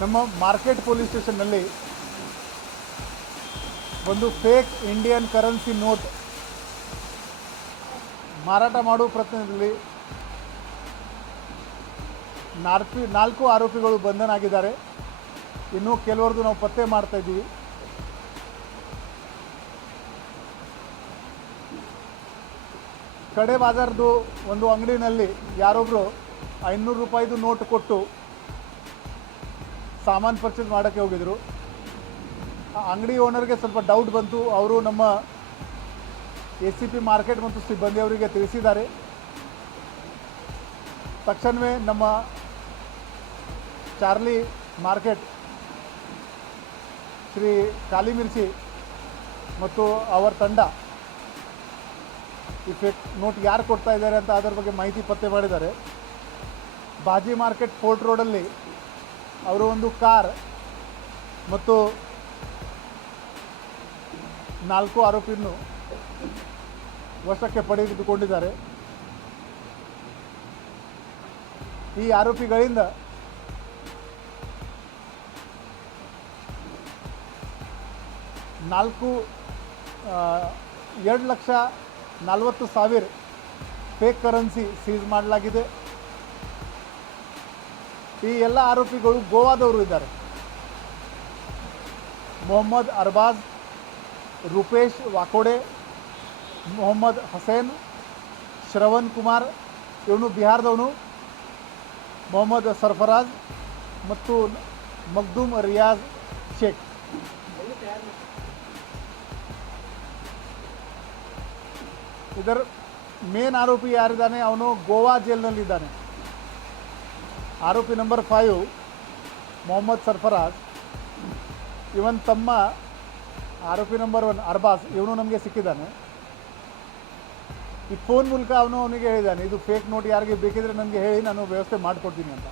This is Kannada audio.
ನಮ್ಮ ಮಾರ್ಕೆಟ್ ಪೊಲೀಸ್ ಸ್ಟೇಷನ್ನಲ್ಲಿ ಒಂದು ಫೇಕ್ ಇಂಡಿಯನ್ ಕರೆನ್ಸಿ ನೋಟ್ ಮಾರಾಟ ಮಾಡುವ ಪ್ರಯತ್ನದಲ್ಲಿ 4 ಆರೋಪಿಗಳು ಬಂಧನ ಆಗಿದ್ದಾರೆ. ಇನ್ನೂ ಕೆಲವರದು ನಾವು ಪತ್ತೆ ಮಾಡ್ತಾ ಇದ್ದೀವಿ. ಕಡೆ ಬಾಜಾರ್ದು ಒಂದು ಅಂಗಡಿನಲ್ಲಿ ಯಾರೊಬ್ಬರು 500 ರೂಪಾಯಿದು ನೋಟ್ ಕೊಟ್ಟು ಸಾಮಾನು ಪರ್ಚೇಸ್ ಮಾಡೋಕ್ಕೆ ಹೋಗಿದ್ರು. ಆ ಅಂಗಡಿ ಓನರ್ಗೆ ಸ್ವಲ್ಪ ಡೌಟ್ ಬಂತು. ಅವರು ನಮ್ಮ ACP ಮಾರ್ಕೆಟ್ ಮತ್ತು ಸಿಬ್ಬಂದಿಯವರಿಗೆ ತಿಳಿಸಿದ್ದಾರೆ. ತಕ್ಷಣವೇ ನಮ್ಮ ಚಾರ್ಲಿ ಮಾರ್ಕೆಟ್ ಶ್ರೀ ಕಾಲಿ ಮಿರ್ಚಿ ಮತ್ತು ಅವರ ತಂಡ ಈ ಫೇಕ್ ನೋಟ್ ಯಾರು ಕೊಡ್ತಾ ಇದ್ದಾರೆ ಅಂತ ಅದರ ಬಗ್ಗೆ ಮಾಹಿತಿ ಪತ್ತೆ ಮಾಡಿದ್ದಾರೆ. ಬಾಜಿ ಮಾರ್ಕೆಟ್ ಫೋರ್ಟ್ ರೋಡಲ್ಲಿ ಅವರು ಒಂದು ಕಾರ್ ಮತ್ತು 4 ಆರೋಪಿಯನ್ನು ವಶಕ್ಕೆ ಪಡೆದುಕೊಂಡಿದ್ದಾರೆ. ಈ ಆರೋಪಿಗಳಿಂದ $2,40,000 ಫೇಕ್ ಕರೆನ್ಸಿ ಸೀಸ್ ಮಾಡಲಾಗಿದೆ. ಈ ಎಲ್ಲ ಆರೋಪಿಗಳು ಗೋವಾದವರು ಇದ್ದಾರೆ. ಮೊಹಮ್ಮದ್ ಅರ್ಬಾಜ್, ರೂಪೇಶ್ ವಾಕೋಡೆ, ಮೊಹಮ್ಮದ್ ಹಸೇನ್, ಶ್ರವಣ್ ಕುಮಾರ್ ಇವನು ಬಿಹಾರದವನು, ಮೊಹಮ್ಮದ್ ಸರ್ಫರಾಜ್ ಮತ್ತು ಮಗ್ದೂಮ್ ರಿಯಾಜ್ ಶೇಖ್. ಇದರ ಮೇನ್ ಆರೋಪಿ ಯಾರಿದ್ದಾನೆ ಅವನು ಗೋವಾ ಜೈಲಿನಲ್ಲಿದ್ದಾನೆ. ಆರೋಪಿ ನಂಬರ್ 5 ಮೊಹಮ್ಮದ್ ಸರ್ಫರಾಜ್, ಇವನ್ ತಮ್ಮ ಆರೋಪಿ ನಂಬರ್ 1 ಅರ್ಬಾಸ್ ಇವನು ನಮಗೆ ಸಿಕ್ಕಿದ್ದಾನೆ. ಈ ಫೋನ್ ಮೂಲಕ ಅವನಿಗೆ ಹೇಳಿದ್ದಾನೆ ಇದು ಫೇಕ್ ನೋಟ್ ಯಾರಿಗೆ ಬೇಕಿದ್ರೆ ನನಗೆ ಹೇಳಿ ನಾನು ವ್ಯವಸ್ಥೆ ಮಾಡಿಕೊಡ್ತೀನಿ ಅಂತ.